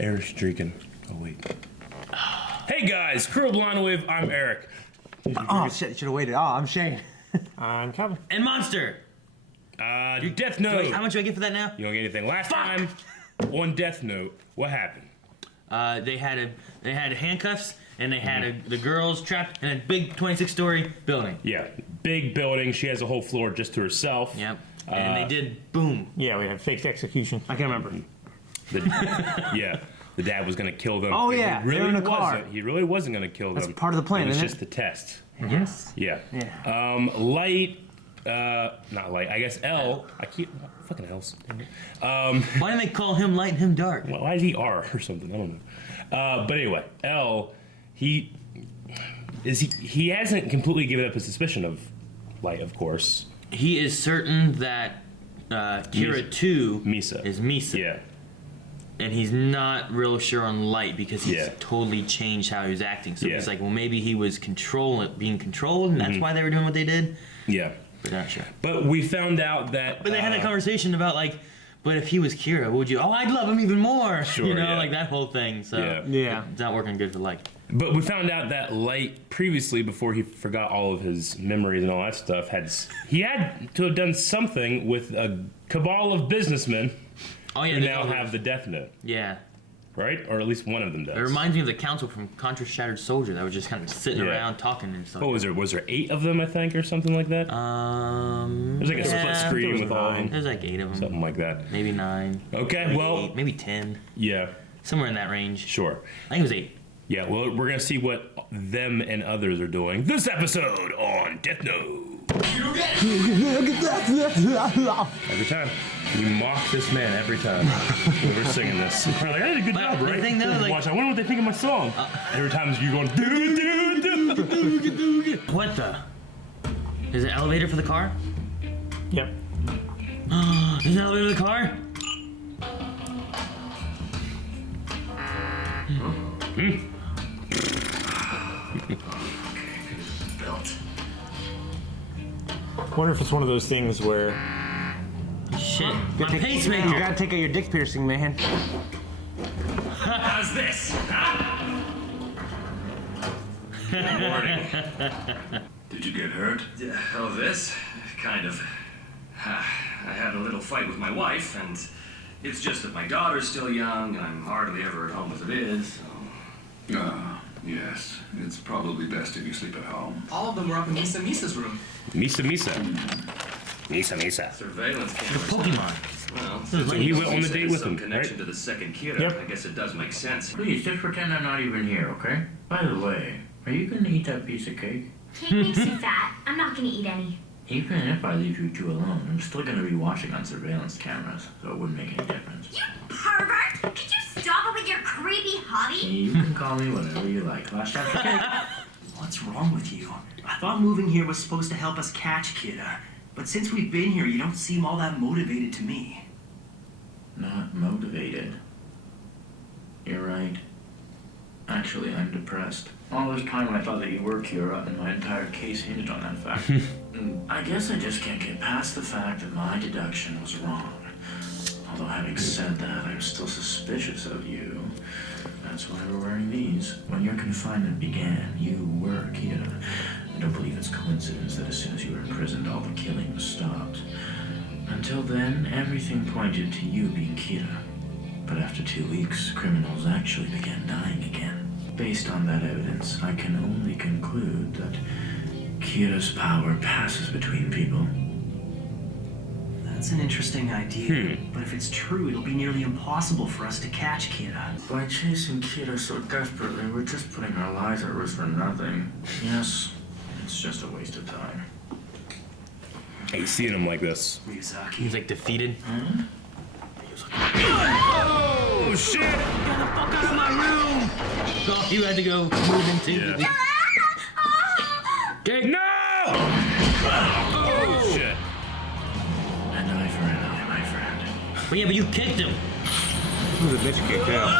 Eric's drinking. Oh, wait. Hey, guys. Crew of Blonde Wave. I'm Eric. Oh, shit. You should have waited. Oh, I'm Shane. I'm Calvin. And Monster. Your Death Note. Wait, how much do I get for that now? You don't get anything. Last time on Death Note, what happened? They had handcuffs, and they had the girls trapped in a big 26-story building. Yeah, big building. She has a whole floor just to herself. Yep. And they did boom. Yeah, we had fake execution. I can't remember. Yeah, the dad was gonna kill them. Oh, yeah, he really they were in the wasn't. car. He really wasn't gonna kill them. That's part of the plan, It was isn't just it? a test. Yes. Yeah. Yeah. Light. Not Light. I guess L. I keep fucking L's. Why didn't they call him light and him dark? Well, why is he R or something? I don't know. But anyway, L. He hasn't completely given up his suspicion of Light, of course. He is certain that Kira 2 Misa. is Misa. Yeah. And he's not real sure on Light because he's Yeah. totally changed how he was acting. So Yeah. he's like, well, maybe he was being controlled, and that's why they were doing what they did. Yeah. But not sure. But we found out that. But they had a conversation about like, but if he was Kira, would you? Oh, I'd love him even more. Sure, you know, yeah. like that whole thing. So Yeah. it's not working good for Light. But we found out that Light previously, before he forgot all of his memories and all that stuff, he had to have done something with a cabal of businessmen Oh yeah, who they now all- have the Death Note, Yeah. right? Or at least one of them does. It reminds me of the council from Contra Shattered Soldier that was just kind of sitting Yeah. around talking and stuff. What was there? Was there 8 of them, I think, or something like that? There's There's like a split screen with all of them. There's like 8 of them. Something like that. Maybe 9. Okay, Maybe well, 8, maybe 10. yeah, Somewhere in that range. sure. I think it was 8. Yeah, well, we're going to see what them and others are doing this episode on Death Note. Every time. You mock this man every time when we're singing this. You're like, I did a good job, the right? thing, though, like- Watch, I wonder what they think of my song. Every time you're going, do. What the? Is it an elevator for the car? Yep. Is it an elevator for the car? Wonder if it's one of those things where Shit. My You pacemaker. gotta take out your dick piercing, man. How's this? Huh? Good morning. Did you get hurt? Oh, this? Kind of. I had a little fight with my wife, and it's just that my daughter's still young, and I'm hardly ever at home as it is, so... Ah, yes. It's probably best if you sleep at home. All of them were up in Misa's room. Misa. Misa. Surveillance cameras. Pokemon. Well, So he went on the says date with some him, connection right? to the second Kira. Yep. I guess it does make sense. Please, just pretend I'm not even here, okay? By the way, are you gonna eat that piece of cake? Cake makes you fat. I'm not gonna eat any. Even if I leave you two alone, I'm still gonna be watching on surveillance cameras, so it wouldn't make any difference. You pervert! Could you stop it with your creepy hobby? You can call me whatever you like. Last time for cake. What's wrong with you? I thought moving here was supposed to help us catch Kira. But since we've been here, you don't seem all that motivated to me. Not motivated. You're right. Actually, I'm depressed. All this time I thought that you were Kira, and my entire case hinged on that fact. I guess I just can't get past the fact that my deduction was wrong. Although having said that, I'm still suspicious of you. That's why we're wearing these. When your confinement began, you were Kira. I don't believe it's coincidence that as soon as you were imprisoned, all the killing was stopped. Until then, everything pointed to you being Kira. But after 2 weeks, criminals actually began dying again. Based on that evidence, I can only conclude that Kira's power passes between people. That's an interesting idea. But if it's true, it'll be nearly impossible for us to catch Kira. By chasing Kira so desperately, we're just putting our lives at risk for nothing. Yes, it's just a waste of time. I hate seeing him like this. Miyazaki. He's like defeated. Oh, shit! Get the fuck out of my room! Oh, you had to go move into Yeah. Okay. No! Oh, shit. An eye for an eye, my friend. But yeah, but you kicked him. Who's a bitch kicked out?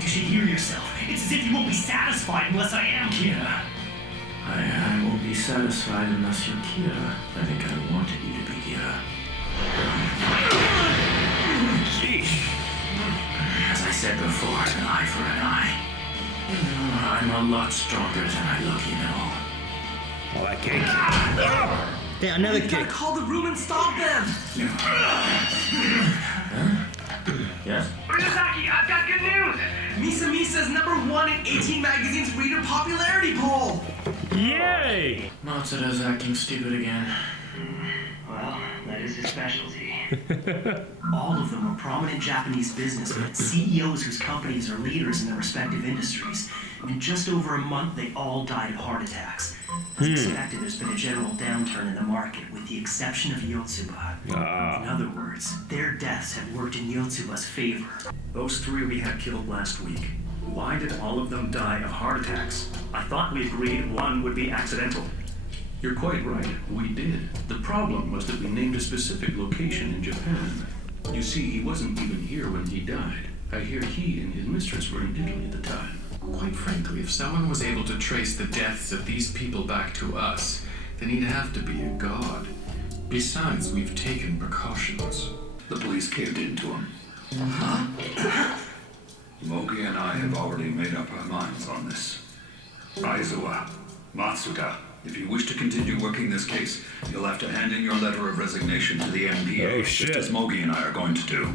You should hear yourself. It's as if you won't be satisfied unless I am Kira. I won't be satisfied unless you're Kira. I think I wanted you to I'm a lot stronger than I look, you know. All that cake. Damn, another You gotta kick. call the room and stop them. Yes? Ryuzaki, I've got good news. Misa Misa's #1 in 18 Magazine's reader popularity poll. Yay! Matsuda's acting stupid again. Well, that is his specialty. All of them are prominent Japanese businessmen, CEOs whose companies are leaders in their respective industries. In just over a month, they all died of heart attacks. As expected, there's been a general downturn in the market, with the exception of Yotsuba. In other words, their deaths have worked in Yotsuba's favor. Those 3 we had killed last week. Why did all of them die of heart attacks? I thought we agreed one would be accidental. You're quite right. We did. The problem was that we named a specific location in Japan. You see, he wasn't even here when he died. I hear he and his mistress were in Italy at the time. Quite frankly, if someone was able to trace the deaths of these people back to us, then he'd have to be a god. Besides, we've taken precautions. The police caved in to him. Mogi and I have already made up our minds on this. Aizawa, Matsuda, if you wish to continue working this case, you'll have to hand in your letter of resignation to the MPA, Oh, shit. just as Mogi and I are going to do.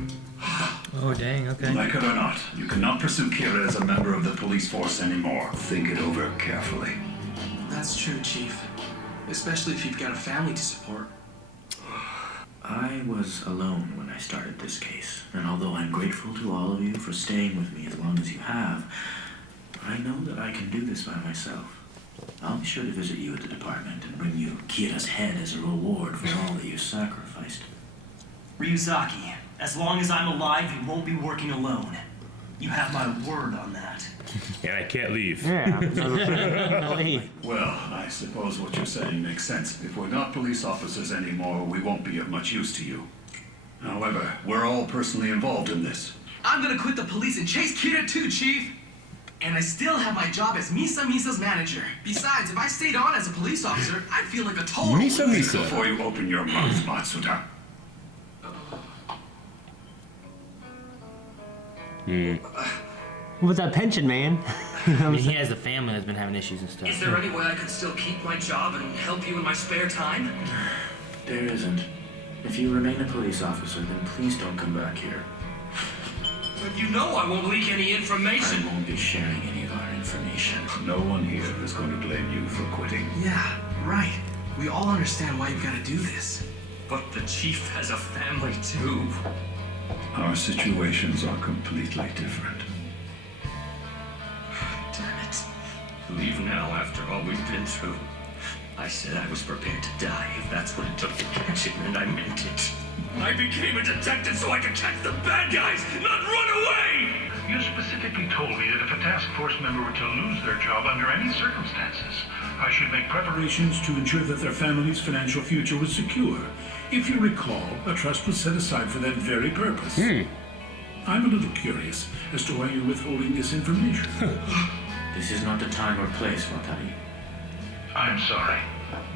Oh, dang, okay. Like it or not, you cannot pursue Kira as a member of the police force anymore. Think it over carefully. That's true, Chief. Especially if you've got a family to support. I was alone when I started this case, and although I'm grateful to all of you for staying with me as long as you have, I know that I can do this by myself. I'll be sure to visit you at the department and bring you Kira's head as a reward for all that you sacrificed. Ryuzaki, as long as I'm alive, you won't be working alone. You have my word on that. And I can't leave. Yeah. Well, I suppose what you're saying makes sense. If we're not police officers anymore, we won't be of much use to you. However, we're all personally involved in this. I'm gonna quit the police and chase Kira too, Chief. And I still have my job as Misa's manager. Besides, if I stayed on as a police officer, I'd feel like a total Misa loser. Misa. Before you open your mouth, Matsuda. What was that pension, man? I mean, he has a family that's been having issues and stuff. Is there any way I could still keep my job and help you in my spare time? There isn't. If you remain a police officer, then please don't come back here. But you know I won't leak any information. I won't be sharing any of our information. No one here is going to blame you for quitting. Yeah, right. We all understand why you've got to do this. But the chief has a family too. Our situations are completely different. Damn it. Leave now after all we've been through. I said I was prepared to die if that's what it took to catch him, and I meant it. I became a detective so I could catch the bad guys, not run away! You specifically told me that if a task force member were to lose their job under any circumstances, I should make preparations to ensure that their family's financial future was secure. If you recall, a trust was set aside for that very purpose. I'm a little curious as to why you're withholding this information. This is not the time or place, Watari. I'm sorry.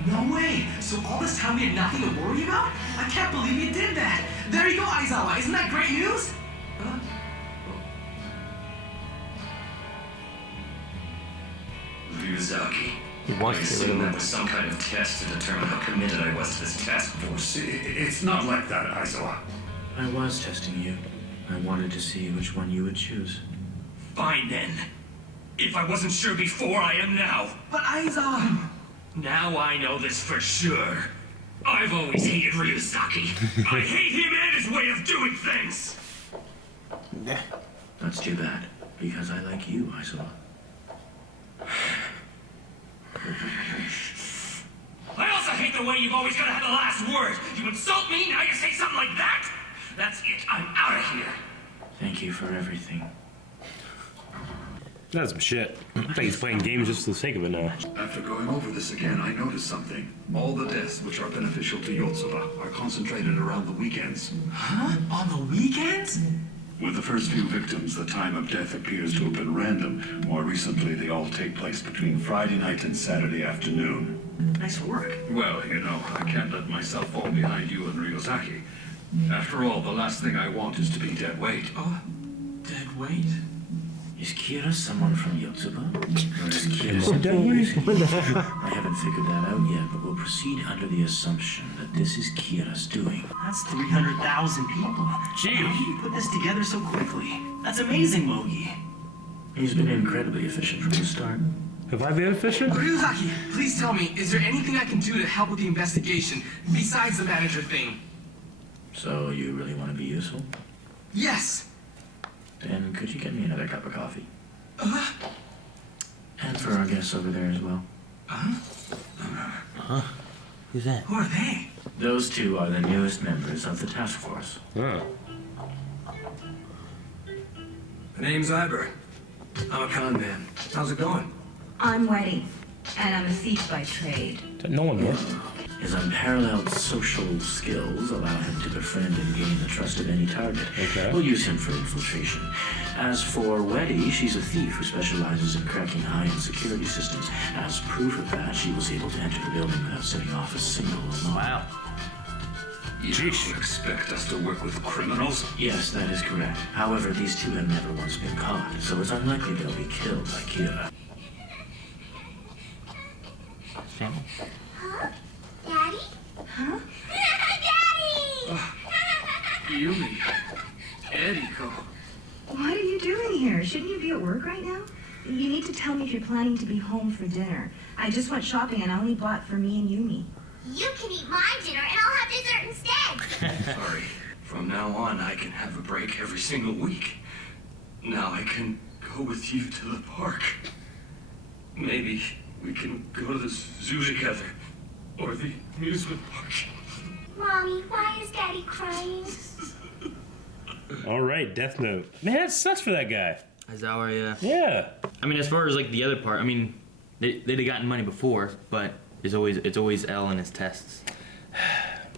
No way! So all this time we had nothing to worry about? I can't believe you did that! There you go, Aizawa! Isn't that great news? Ryuzaki. He I wants to get rid assume of that him. was some kind of test to determine how committed I was to this task force. It's not like that, Aizawa. I was testing you. I wanted to see which one you would choose. Fine then. If I wasn't sure before, I am now. But Aizawa... Now I know this for sure. I've always hated Ryuzaki. I hate him and his way of doing things. That's too bad, because I like you, Aizawa. I also hate the way you've always got to have the last word. You insult me, now you say something like that? That's it. I'm out of here. Thank you for everything. That's some shit. I think he's playing games just for the sake of it now. After going over this again, I noticed something. All the deaths which are beneficial to Yotsuba are concentrated around the weekends. Huh? On the weekends? With the first few victims, the time of death appears to have been random. More recently, they all take place between Friday night and Saturday afternoon. Nice work. Well, you know, I can't let myself fall behind you and Ryuzaki. After all, the last thing I want is to be dead weight. Oh, dead weight? Is Kira someone from Yotsuba? Or is Kira I haven't figured that out yet, but we'll proceed under the assumption that this is Kira's doing. That's 300,000 people. Gee. How did you put this together so quickly? That's amazing, Mogi. He's been incredibly efficient from the start. Have I been efficient? Ryuzaki, please tell me, is there anything I can do to help with the investigation besides the manager thing? So you really want to be useful? Yes. Then could you get me another cup of coffee? And for our guests over there as well. Who's that? Who are they? Those two are the newest members of the task force. Huh. The name's Iber. I'm a con man. How's it going? I'm Weddy, and I'm a thief by trade. No one knows. His unparalleled social skills allow him to befriend and gain the trust of any target. Okay. We'll use him for infiltration. As for Weddy, she's a thief who specializes in cracking high-end security systems. As proof of that, she was able to enter the building without setting off a single alarm. Wow. You expect us to work with criminals? Yes, that is correct. However, these two have never once been caught, so it's unlikely they'll be killed by Kira. Huh? Daddy? Huh? Daddy! Yumi. Eriko. What are you doing here? Shouldn't you be at work right now? You need to tell me if you're planning to be home for dinner. I just went shopping and I only bought for me and Yumi. You can eat my dinner and I'll have dessert instead. Sorry. From now on, I can have a break every single week. Now I can go with you to the park. Maybe we can go to the zoo together. Or the amusement park. Mommy, why is Daddy crying? All right, Death Note. Man, that sucks for that guy. Aizawa, yeah. Yeah. I mean, as far as like the other part, I mean, they'd have gotten money before, but it's always L in his tests.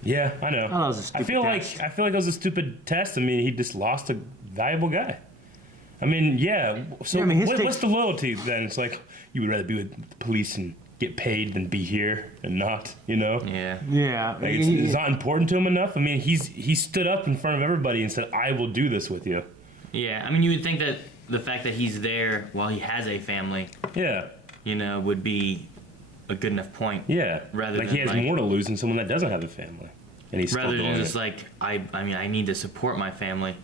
Yeah, I know. Oh, that was a stupid test. I feel like it was a stupid test. I mean, he just lost a valuable guy. I mean, yeah. So Yeah, I mean, his what's the loyalty then? It's like you would rather be with the police and get paid than be here and not, you know? Yeah. Yeah. Like it's not important to him enough. I mean, he stood up in front of everybody and said, "I will do this with you." Yeah, I mean, you would think that the fact that he's there while he has a family, Yeah. you know, would be a good enough point. Yeah. Rather like than he has more to lose than someone that doesn't have a family, and he's rather still than doing just it. like I mean, I need to support my family.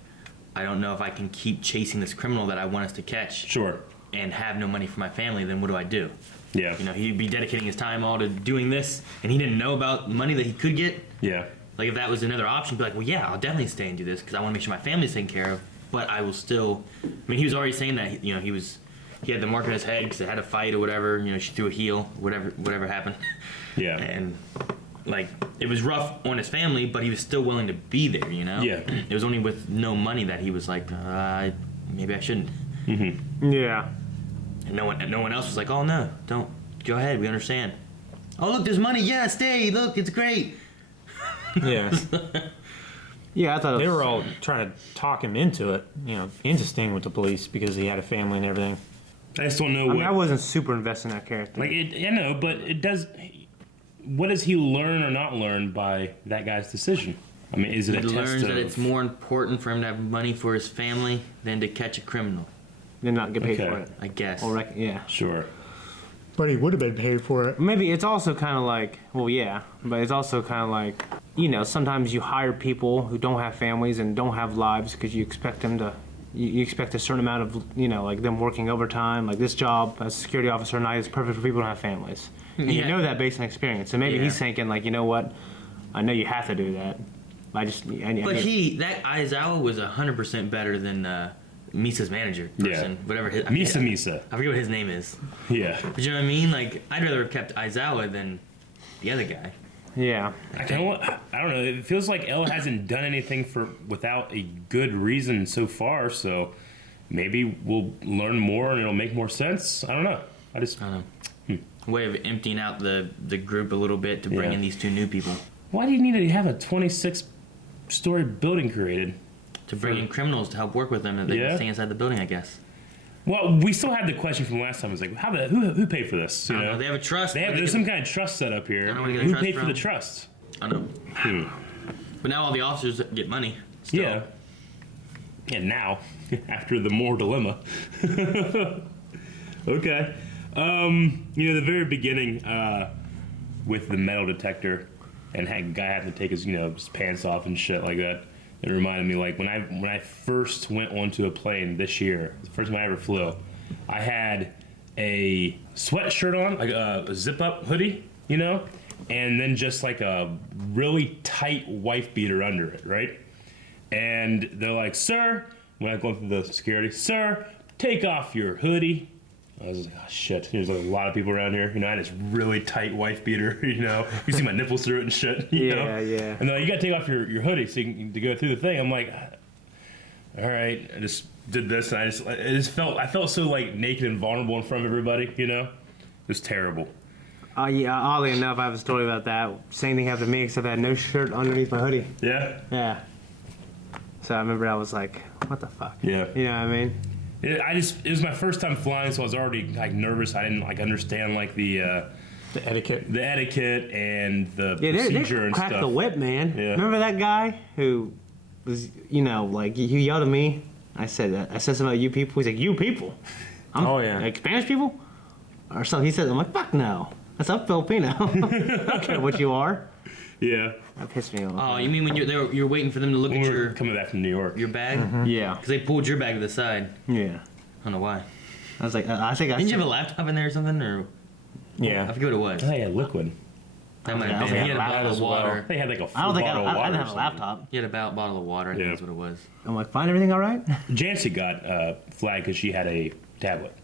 I don't know if I can keep chasing this criminal that I want us to catch. Sure. And have no money for my family. Then what do I do? Yeah. You know, he'd be dedicating his time all to doing this, and he didn't know about money that he could get. Yeah. Like if that was another option, he'd be like, well, yeah, I'll definitely stay and do this because I want to make sure my family's taken care of. But I will still. I mean, he was already saying that. You know, he had the mark on his head because they had a fight or whatever. You know, she threw a heel, whatever happened. Yeah. And like it was rough on his family, but he was still willing to be there. You know. Yeah. It was only with no money that he was like, maybe I shouldn't. Mm-hmm. Yeah. And no one else was like, oh no, don't go ahead, we understand. Oh look, there's money. Yeah, stay. Look, it's great. Yeah. Yeah, I thought They were all trying to talk him into it, you know, into staying with the police because he had a family and everything. I just don't know I what. mean, I wasn't super invested in that character. Like I know, but it does. What does he learn or not learn by that guy's decision? I mean, is it He a test learns of? that it's more important for him to have money for his family than to catch a criminal. Did not get paid Okay. for it. I guess. Or yeah. Sure. But he would have been paid for it. Maybe it's also kind of like, well, yeah, but it's also kind of like, you know, sometimes you hire people who don't have families and don't have lives because you expect them to, you expect a certain amount of, you know, like them working overtime. Like this job as a security officer at night is perfect for people who don't have families. And you Yeah. know that based on experience. So maybe Yeah. he's thinking like, you know what, I know you have to do that. I just, But that Aizawa was 100% better than Misa's manager person, whatever his Misa. I forget what his name is. Yeah. But you know what I mean? Like I'd rather have kept Aizawa than the other guy. Yeah. I don't know. It feels like L hasn't done anything without a good reason so far. So maybe we'll learn more and it'll make more sense. I don't know. I don't know. Way of emptying out the group a little bit to bring Yeah. in these two new people. Why do you need to have a 26-story building created? To bring in criminals to help work with them, and they Yeah. can stay inside the building, I guess. Well, we still had the question from last time. It's like, who paid for this? You I don't know? know. They have a trust. There's some kind of trust set up here. I don't know where they get Who trust paid for from. the trust? I don't know. But now all the officers get money. Still. Yeah. And now, after the moral dilemma. Okay. The very beginning with the metal detector and guy having to take his, his pants off and shit like that. It reminded me, like, when I first went onto a plane this year, the first time I ever flew, I had a sweatshirt on, like a zip-up hoodie, and then just like a really tight wife beater under it, right? And they're like, sir, when I go through the security, sir, take off your hoodie. I was like, oh shit, there's like a lot of people around here. I had this really tight wife beater, You see my nipples through it and shit, Yeah. And they're like, you gotta take off your hoodie so you can to go through the thing. I'm like, all right. I just did this and I felt so like naked and vulnerable in front of everybody, It was terrible. Yeah, oddly enough, I have a story about that. Same thing happened to me, except I had no shirt underneath my hoodie. Yeah? Yeah. So I remember I was like, what the fuck? Yeah. You know what I mean? It was my first time flying, so I was already like nervous. I didn't like understand like the etiquette, and the they procedure and cracked stuff. the whip, man. Yeah. Remember that guy who was, like he yelled at me. I said something about you people. He's like, you people. Like Spanish people, or something. He said, I'm like, fuck no. That's I'm Filipino. I don't care what you are. Yeah. That pissed me off. Oh, you mean when you're waiting for them to look at your coming back from New York, your bag? Mm-hmm. Yeah. Because they pulled your bag to the side. Yeah. I don't know why. I was like, I think Didn't you have a laptop in there or something, or? Yeah. I forget what it was. They had liquid. That might have been. He had a bottle of water. They had like a full I don't think bottle of water. I didn't have or a something. laptop. He had a bottle of water. I think that's what it was. I'm like, find everything all right? Jancy got flagged because she had a tablet.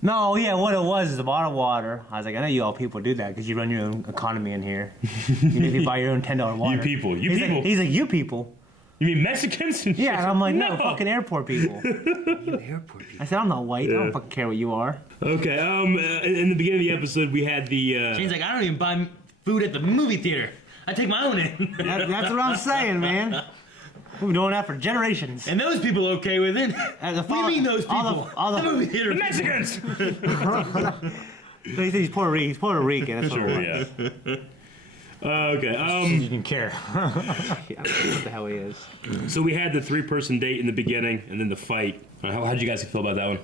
No, yeah, what it was is a bottle of water. I was like, I know you all people do that because you run your own economy in here. If you buy your own $10 water. You people. He's like, you people. You mean Mexicans? And yeah, shit? and I'm like, no, fucking airport people. You airport people. I said, I'm not white. I Yeah. don't fucking care what you are. Okay. In the beginning of the episode, we had the. Shane's like, I don't even buy food at the movie theater. I take my own in. That's what I'm saying, man. We've been doing that for generations. And those people okay with it? What do you mean those people? All the movie theater The Mexicans! He's Puerto Rican. He's Puerto Rican. That's Sure, what it was. yeah. Okay. You didn't care. Yeah, what the hell he is. So we had the 3-person date in the beginning, and then the fight. How'd you guys feel about that one?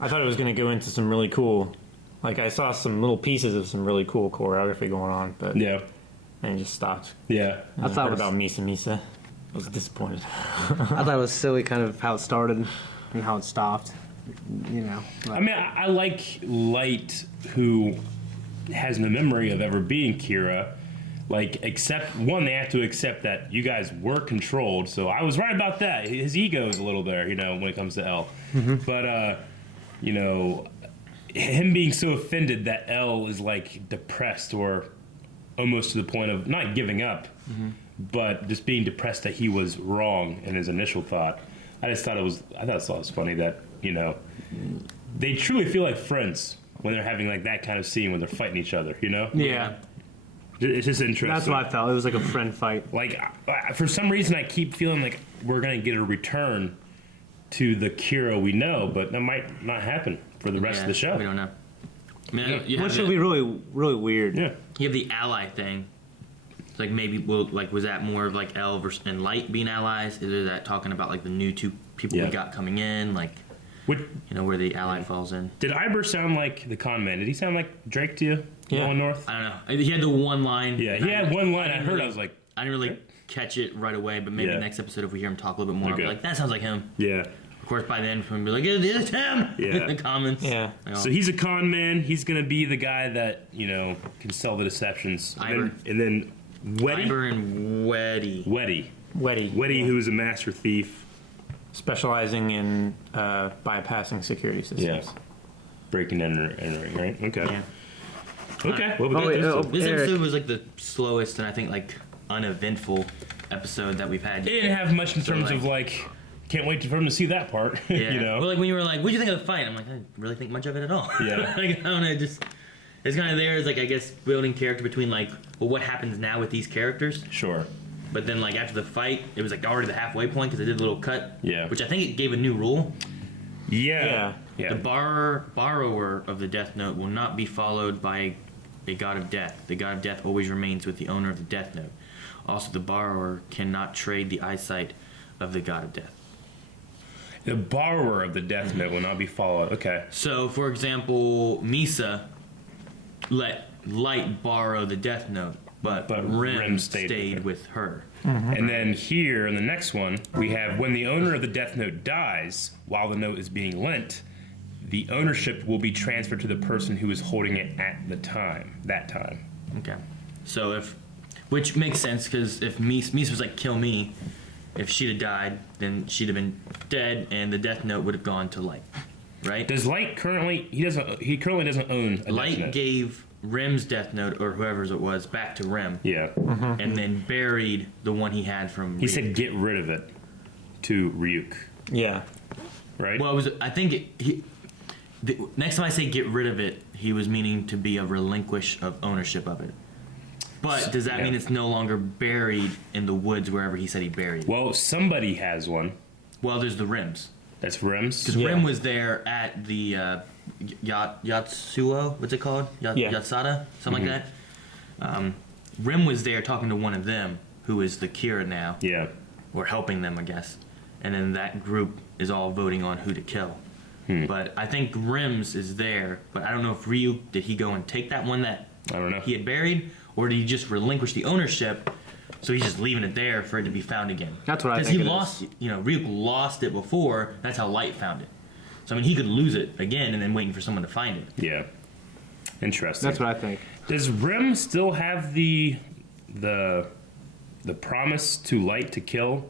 I thought it was going to go into some really cool, like I saw some little pieces of some really cool choreography going on, but Yeah. and it just stopped. Yeah. I thought heard it was- about Misa. I was disappointed. I thought it was silly, kind of how it started and how it stopped. I mean, I like Light, who has no memory of ever being Kira. Like, they have to accept that you guys were controlled. So I was right about that. His ego is a little there, when it comes to L. Mm-hmm. But, him being so offended that L is, like, depressed or almost to the point of not giving up, but just being depressed that he was wrong in his initial thought. I thought it was funny that, they truly feel like friends when they're having, like, that kind of scene when they're fighting each other, Yeah. It's just interesting. That's what I felt. It was like a friend fight. Like, for some reason, I keep feeling like we're going to get a return to the Kira we know, but that might not happen for the rest of the show. We don't know. I mean, Which would be really, really weird. Yeah. You have the ally thing. It's like maybe, was that more of like L versus and Light being allies? Is that talking about like the new two people we got coming in? Like, where the ally falls in. Did Iber sound like the con man? Did he sound like Drake to you? Yeah. Going north? I don't know. He had the one line. Yeah, he had one line. I heard. Really, I was like, I didn't really catch it right away, but maybe next episode if we hear him talk a little bit more, I'll be like, that sounds like him. Yeah. Of course, by then we'll be like, it's him. Yeah. In the comments. Yeah. So he's a con man. He's gonna be the guy that can sell the deceptions. Iber. And then Weddy. Iber and Weddy, who's a master thief, specializing in bypassing security systems. Yeah. Breaking and entering, right? Okay. Yeah. Okay. Well, we got those two. This episode was like the slowest and I think like uneventful episode that we've had. It didn't have much in terms of like. Can't wait for him to see that part. Yeah. Well, like when you were like, "What'd you think of the fight?" I'm like, I didn't really think much of it at all. Yeah. Like, I don't know, it's kind of there as like I guess building character between like, well, what happens now with these characters? Sure. But then like after the fight, it was like already the halfway point because they did a little cut. Yeah. Which I think it gave a new rule. Yeah. The borrower of the Death Note will not be followed by a god of death. The god of death always remains with the owner of the Death Note. Also, the borrower cannot trade the eyesight of the god of death. The borrower of the death note will not be followed. Okay. So, for example, Misa let Light borrow the death note, but Rem stayed with her. And then here in the next one, we have when the owner of the death note dies while the note is being lent, the ownership will be transferred to the person who is holding it at the time, that time. Okay. So which makes sense, because if Misa was like, kill me, if she'd have died, then she'd have been dead, and the death note would have gone to Light, right? Does Light currently, he currently doesn't own a Light death note. gave Rem's death note, or whoever's it was, back to Rem. Yeah. And then buried the one he had from He Ryuk. said get rid of it to Ryuk. Yeah. Right? Well, I think next time I say get rid of it, he was meaning to be a relinquish of ownership of it. But does that mean it's no longer buried in the woods wherever he said he buried it? Well, somebody has one. Well, there's the Rims. That's Rims? Because Rim was there at the Yatsuo, what's it called? Yatsada? Something like that. Rim was there talking to one of them, who is the Kira now. Yeah. Or helping them, I guess. And then that group is all voting on who to kill. But I think Rims is there, but I don't know if Ryuk, did he go and take that one that I don't know. he had buried, or did he just relinquish the ownership, so he's just leaving it there for it to be found again? That's what I think. Because he lost, Ryuk lost it before, that's how Light found it. So, I mean, he could lose it again and then waiting for someone to find it. Yeah. Interesting. That's what I think. Does Rim still have the promise to Light to kill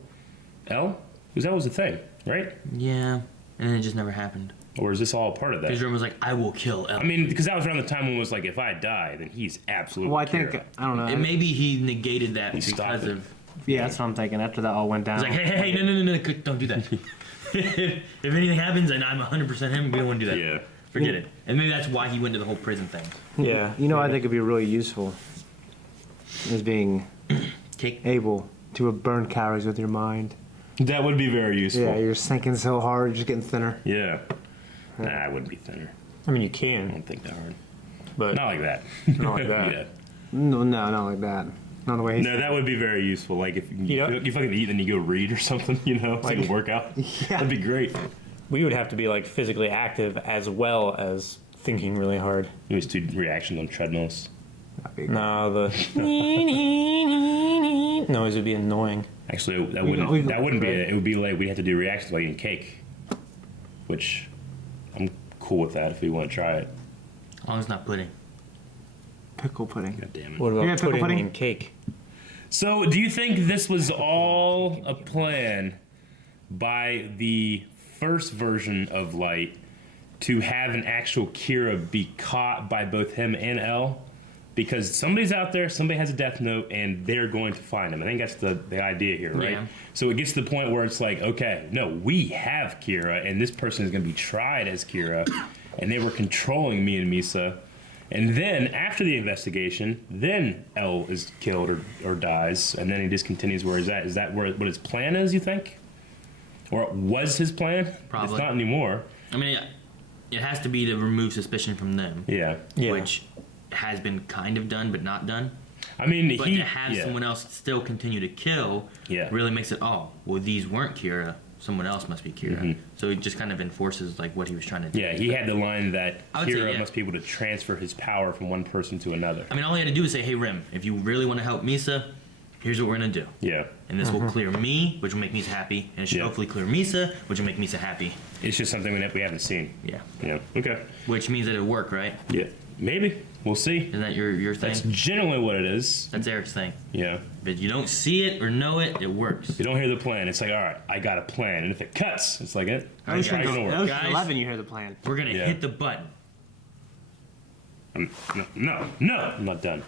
L? Because that was the thing, right? Yeah, and it just never happened. Or is this all part of that? Because Rim was like, I will kill L. I mean, because that was around the time when it was like, if I die, then he's absolutely Well, I think, I don't know. And maybe he negated that He stopped because it. of... Yeah, that's what I'm thinking. After that all went down. He's like, hey, no, don't do that. If anything happens and I'm 100% him, we don't want to do that. Yeah. Forget it. And maybe that's why he went to the whole prison thing. Yeah. You know, I think it'd be really useful is being able to burn calories with your mind. That would be very useful. Yeah, you're sinking so hard, you're just getting thinner. Yeah. Nah, I wouldn't be thinner. I mean, you I can, don't think that hard. but Not like that. not like that. Yeah. No, not like that. Not the way he's... No, that would be very useful. Like if you, Yep. you fucking eat, then you go read or something, it's like a workout. That'd be great. We would have to be like physically active as well as thinking really hard. You always do reactions on treadmills. No, the noise would be annoying. Actually, that We wouldn't. can- That wouldn't be right? it. It would be like we'd have to do reactions while eating cake, which I'm cool with that if we want to try it. As long as it's not pudding. Pickle pudding. God damn it. What about Yeah, pickle pudding pudding. and cake? So, do you think this was all a plan by the first version of Light to have an actual Kira be caught by both him and L? Because somebody's out there, somebody has a death note, and they're going to find him. I think that's the idea here, right? Yeah. So it gets to the point where it's like, okay, no, we have Kira, and this person is going to be tried as Kira, and they were controlling me and Misa. And then, after the investigation, then L is killed or dies, and then he just continues where he's at. Is that what his plan is, you think? Or it was his plan? Probably. It's not anymore. I mean, it has to be to remove suspicion from them. Yeah. Which has been kind of done, but not done. I mean, But to have someone else still continue to kill really makes it, well, these weren't Kira. Someone else must be Kira. So it just kind of enforces like what he was trying to do. Yeah, he had the line that I would say, Kira yeah. must be able to transfer his power from one person to another. I mean, all he had to do is say, hey, Rim, if you really want to help Misa, here's what we're going to do. Yeah. And this will clear me, which will make Misa happy. And it should hopefully clear Misa, which will make Misa happy. It's just something we haven't seen. Yeah. Yeah. Okay. Which means that it'll work, right? Yeah. Maybe. We'll see. Isn't that your thing? That's generally what it is. That's Eric's thing. Yeah. If you don't see it or know it, it works. You don't hear the plan. It's like, all right, I got a plan. And if it cuts, it's like, it's not going to work. Ocean 11, you hear the plan. We're going to Yeah. hit the button. No, I'm not done.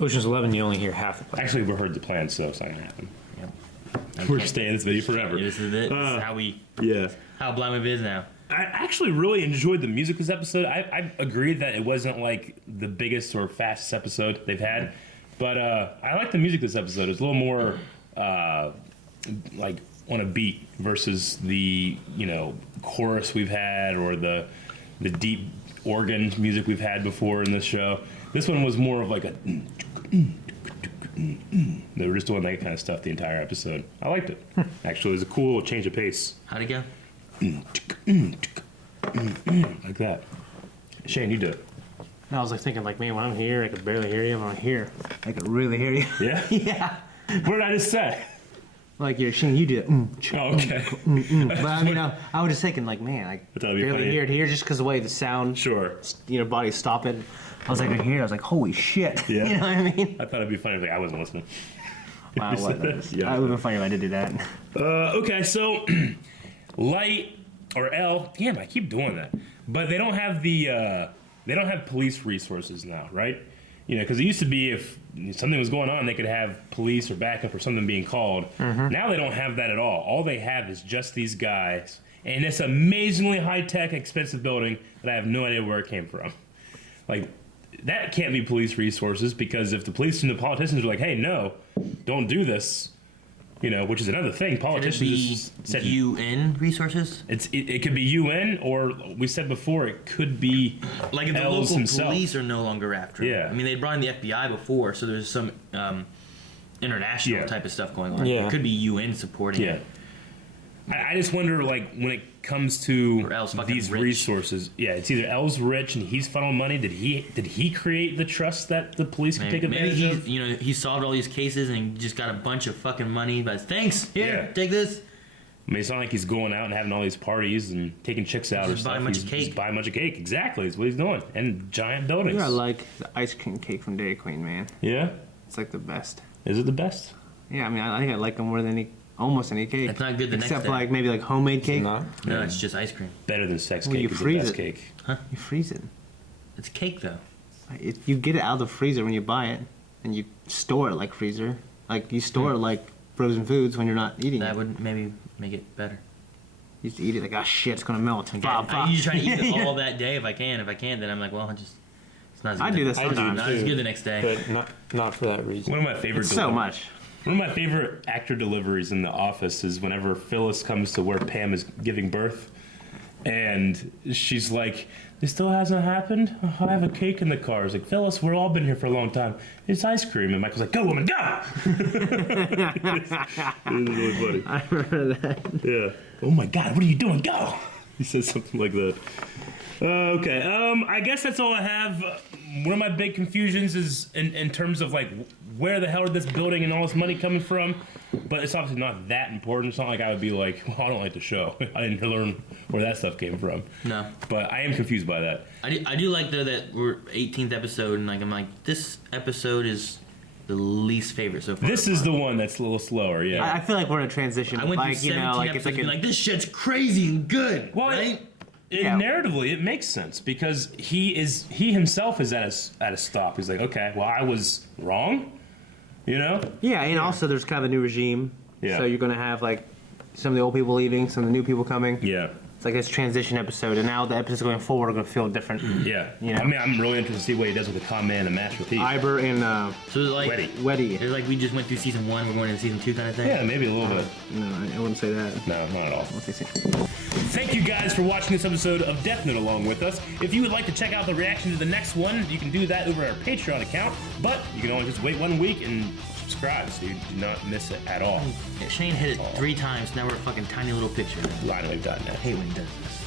Ocean's 11, you only hear half the plan. Actually, we heard the plan, so it's not going to happen. We're staying in this video forever. This is it. This is how we... Yeah. How Blind Move is now. I actually really enjoyed the music this episode. I agreed that it wasn't like the biggest or fastest episode they've had, but I like the music this episode. It's a little more like on a beat versus the chorus we've had or the deep organ music we've had before in this show. This one was more of like a They were just doing that kind of stuff the entire episode. I liked it. Actually, it was a cool change of pace. How'd it go? Like that. Shane, you do it. And I was like thinking, like, man, when I'm here, I could barely hear you. When I'm here, I could really hear you. Yeah? Yeah. What did I just say? Like, you're Shane, you did. Okay. But I mean, I was just thinking, like, man, I That'd be barely funny. hear it here just because the way the sound, Sure. body's stopping. I was like, I hear it. I was like, holy shit. Yeah. You know what I mean? I thought it'd be funny if like, I wasn't listening. Wow, what? Yeah. It would have been funny if I did do that. Okay, so Light or L, damn, I keep doing that. But they don't have they don't have police resources now, right? You know, because it used to be if something was going on, they could have police or backup or something being called. Now they don't have that at all. All they have is just these guys in this amazingly high-tech, expensive building that I have no idea where it came from. Like, that can't be police resources because if the police and the politicians are like, hey, no, don't do this, you know, which is another thing. Politicians Could it be just said UN resources? it could be UN, or we said before it could be Like if the Els local himself. police are no longer after him. Yeah. I mean, they brought in the FBI before, so there's some international Yeah. type of stuff going on. Yeah. It could be UN supporting Yeah. it. I just wonder, like, when it comes to Or El's fucking these rich. resources, yeah, it's either El's rich and he's funneling money. Did he create the trust that the police can take Maybe advantage he's, of? you know, he solved all these cases and he just got a bunch of fucking money. But thanks, here, Yeah. take this. I mean, it's not like he's going out and having all these parties and taking chicks out or Just stuff. buying a bunch He's of cake. just buying a bunch of cake. Exactly, is what he's doing. And giant buildings. Yeah, I like the ice cream cake from Dairy Queen, man. Yeah? It's like the best. Is it the best? Yeah, I mean, I think I like them more than almost any cake. It's not good the next Except day. like maybe like homemade cake. No, it's just ice cream. Better than sex Well, cake you is the freeze best it. cake. Huh? You freeze it. It's cake though. You get it out of the freezer when you buy it, and you store it like freezer. Like you store it like frozen foods when you're not eating That it. would maybe make it better. You just eat it like, oh shit, it's gonna melt. Bah, bah. I usually try to eat it Yeah. all that day if I can. If I can't, then I'm like, well, it's not as good. I do this I do sometimes. Not as too, good the next day. but not for that reason. One of my favorite It's so much. One of my favorite actor deliveries in The Office is whenever Phyllis comes to where Pam is giving birth, and she's like, "This still hasn't happened? I have a cake in the car." It's like, "Phyllis, we've all been here for a long time. It's ice cream." And Michael's like, "Go, woman, go!" It's really funny. I remember that. Yeah. Oh my God, what are you doing? Go! He says something like that. Okay. I guess that's all I have. One of my big confusions is in terms of like where the hell are this building and all this money coming from? But it's obviously not that important. It's not like I would be like, well, I don't like the show. I didn't learn where that stuff came from. No. But I am confused by that. I do like though that we're 18th episode and like I'm like this episode is the least favorite so far. This is the one that's a little slower. Yeah. I feel like we're in a transition. I went like through 17 like it's episodes like, being like this shit's crazy and good. Well, right? Narratively, it makes sense because he himself is at a stop. He's like, okay, well, I was wrong, you know? yeah, and also there's kind of a new regime. Yeah. So you're gonna have like some of the old people leaving, some of the new people coming. Yeah. It's like this transition episode, and now the episodes going forward are gonna feel different. Yeah. You know? I mean, I'm really interested to see what he does with the con man and the Master Thief. Iber and So it's like Weddy. It's like we just went through season 1, we're going into season 2 kind of thing. Yeah, maybe a little bit. No, I wouldn't say that. No, not at all. I wouldn't say so. Thank you guys for watching this episode of Death Note along with us. If you would like to check out the reaction to the next one, you can do that over our Patreon account. But you can only just wait 1 week and subscribe so you do not miss it at all. Yeah, Shane hit it 3 times, now we're a fucking tiny little picture. I know we've done I that. hate when he does this.